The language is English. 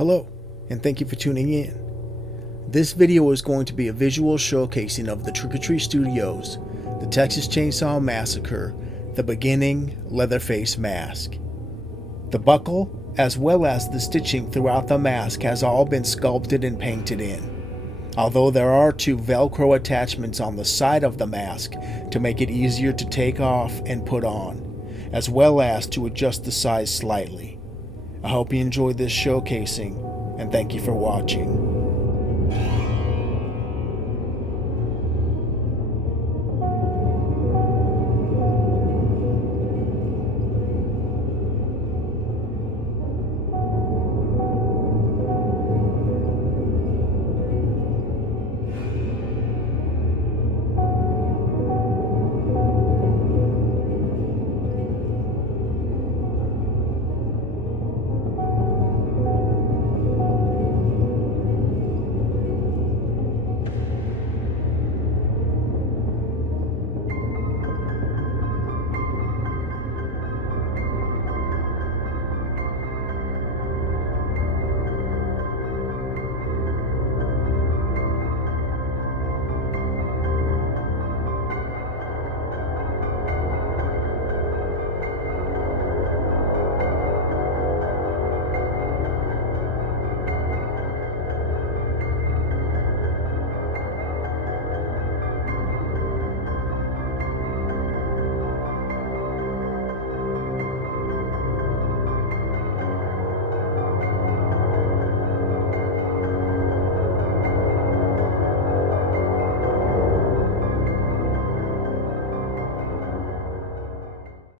Hello, and thank you for tuning in. This video is going to be a visual showcasing of the Trick or Treat Studios, the Texas Chainsaw Massacre, the beginning Leatherface mask. The buckle, as well as the stitching throughout the mask, has all been sculpted and painted in, although there are two Velcro attachments on the side of the mask to make it easier to take off and put on, as well as to adjust the size slightly. I hope you enjoyed this showcasing, and thank you for watching.